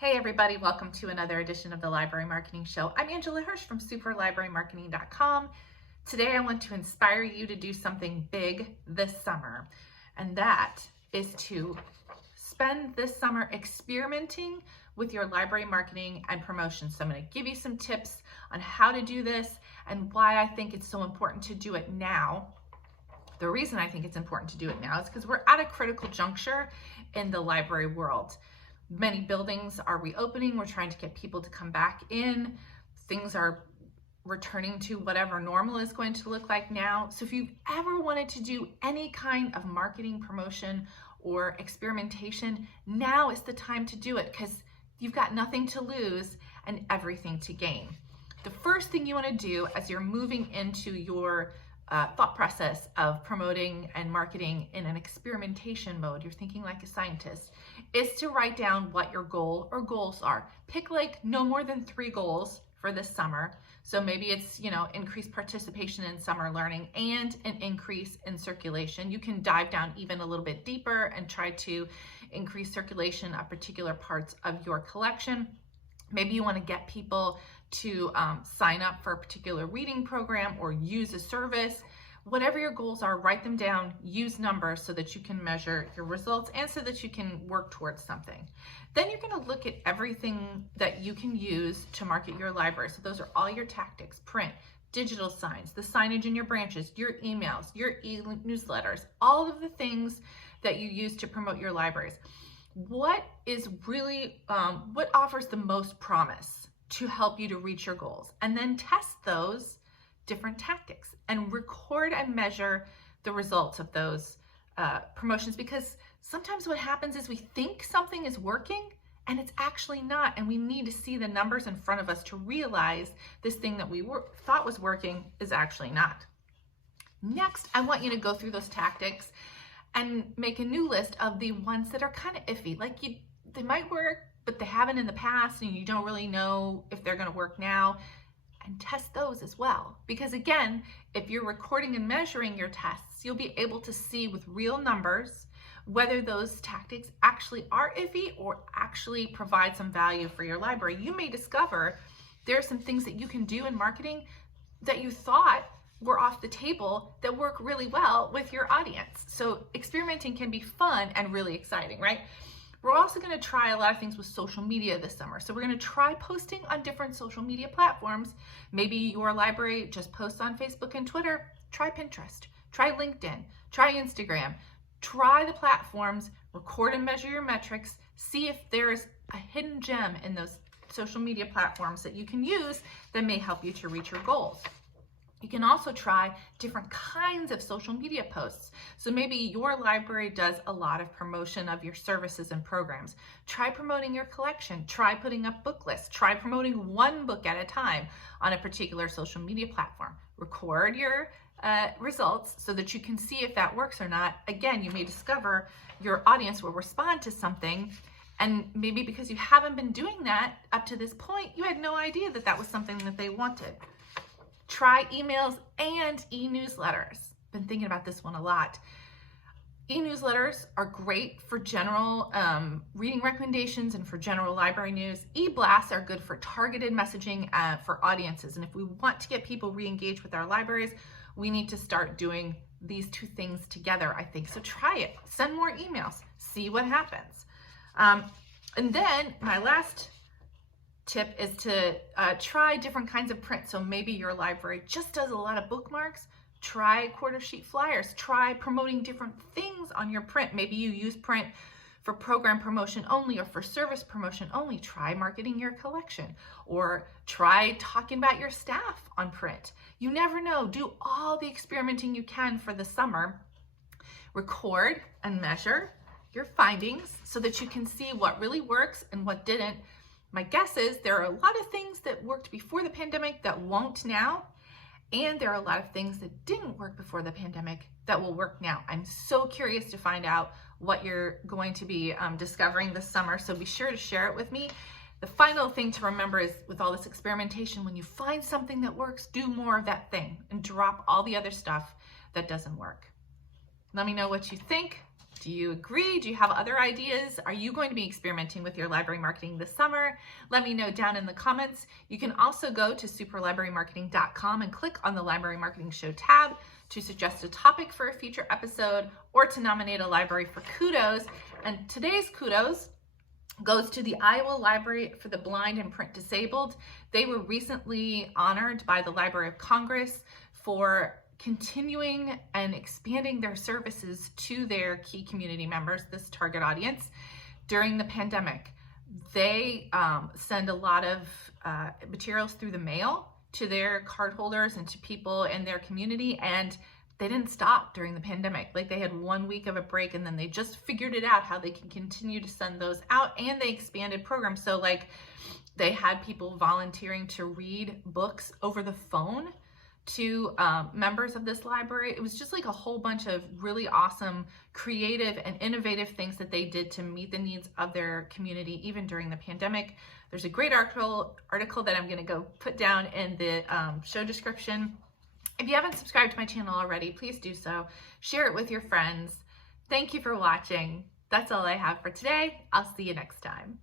Hey everybody, welcome to another edition of the Library Marketing Show. I'm Angela Hursh from superlibrarymarketing.com. Today I want to inspire you to do something big this summer, and that is to spend this summer experimenting with your library marketing and promotion. So I'm going to give you some tips on how to do this and why I think it's so important to do it now. The reason I think it's important to do it now is because we're at a critical juncture in the library world. Many buildings are reopening. We're trying to get people to come back in. Things are returning to whatever normal is going to look like now. So if you've ever wanted to do any kind of marketing, promotion, or experimentation, now is the time to do it because you've got nothing to lose and everything to gain. The first thing you want to do as you're moving into your thought process of promoting and marketing in an experimentation mode, you're thinking like a scientist, is to write down what your goal or goals are. Pick like no more than 3 goals for this summer. So maybe it's, increased participation in summer learning and an increase in circulation. You can dive down even a little bit deeper and try to increase circulation of particular parts of your collection. Maybe you want to get people to sign up for a particular reading program or use a service. Whatever your goals are, write them down, use numbers so that you can measure your results and so that you can work towards something. Then you're going to look at everything that you can use to market your library. So those are all your tactics: print, digital signs, the signage in your branches, your emails, your e-newsletters, all of the things that you use to promote your libraries. What is really, what offers the most promise to help you to reach your goals? And then test those different tactics and record and measure the results of those promotions, because sometimes what happens is we think something is working and it's actually not, and we need to see the numbers in front of us to realize this thing that we thought was working is actually not. Next, I want you to go through those tactics and make a new list of the ones that are kind of iffy, like they might work, but they haven't in the past, and you don't really know if they're going to work now, and test those as well. Because again, if you're recording and measuring your tests, you'll be able to see with real numbers whether those tactics actually are iffy or actually provide some value for your library. You may discover there are some things that you can do in marketing that you thought were off the table that work really well with your audience. So experimenting can be fun and really exciting, right? We're also going to try a lot of things with social media this summer. So we're going to try posting on different social media platforms. Maybe your library just posts on Facebook and Twitter. Try Pinterest, try LinkedIn, try Instagram. Try the platforms, record and measure your metrics, see if there's a hidden gem in those social media platforms that you can use that may help you to reach your goals. You can also try different kinds of social media posts. So maybe your library does a lot of promotion of your services and programs. Try promoting your collection. Try putting up book lists. Try promoting one book at a time on a particular social media platform. Record your results so that you can see if that works or not. Again, you may discover your audience will respond to something, and maybe because you haven't been doing that up to this point, you had no idea that that was something that they wanted. Try emails and e-newsletters. Been thinking about this one a lot. E-newsletters are great for general reading recommendations and for general library news. E-blasts are good for targeted messaging for audiences. And if we want to get people re-engaged with our libraries, we need to start doing these 2 things together, I think. So try it. Send more emails. See what happens. And then my last tip is to try different kinds of print. So maybe your library just does a lot of bookmarks. Try quarter sheet flyers. Try promoting different things on your print. Maybe you use print for program promotion only or for service promotion only. Try marketing your collection, or try talking about your staff on print. You never know. Do all the experimenting you can for the summer. Record and measure your findings so that you can see what really works and what didn't. My guess is there are a lot of things that worked before the pandemic that won't now, and there are a lot of things that didn't work before the pandemic that will work now. I'm so curious to find out what you're going to be discovering this summer, so be sure to share it with me. The final thing to remember is, with all this experimentation, when you find something that works, do more of that thing and drop all the other stuff that doesn't work. Let me know what you think. Do you agree? Do you have other ideas? Are you going to be experimenting with your library marketing this summer? Let me know down in the comments. You can also go to superlibrarymarketing.com and click on the Library Marketing Show tab to suggest a topic for a future episode or to nominate a library for kudos. And today's kudos goes to the Iowa Library for the Blind and Print Disabled. They were recently honored by the Library of Congress for continuing and expanding their services to their key community members, this target audience, during the pandemic. They send a lot of materials through the mail to their cardholders and to people in their community, and they didn't stop during the pandemic. Like, they had 1 week of a break, and then they just figured it out how they can continue to send those out, and they expanded programs. So like, they had people volunteering to read books over the phone to members of this library. It was just like a whole bunch of really awesome, creative and innovative things that they did to meet the needs of their community, even during the pandemic. There's a great article that I'm gonna go put down in the show description. If you haven't subscribed to my channel already, please do so. Share it with your friends. Thank you for watching. That's all I have for today. I'll see you next time.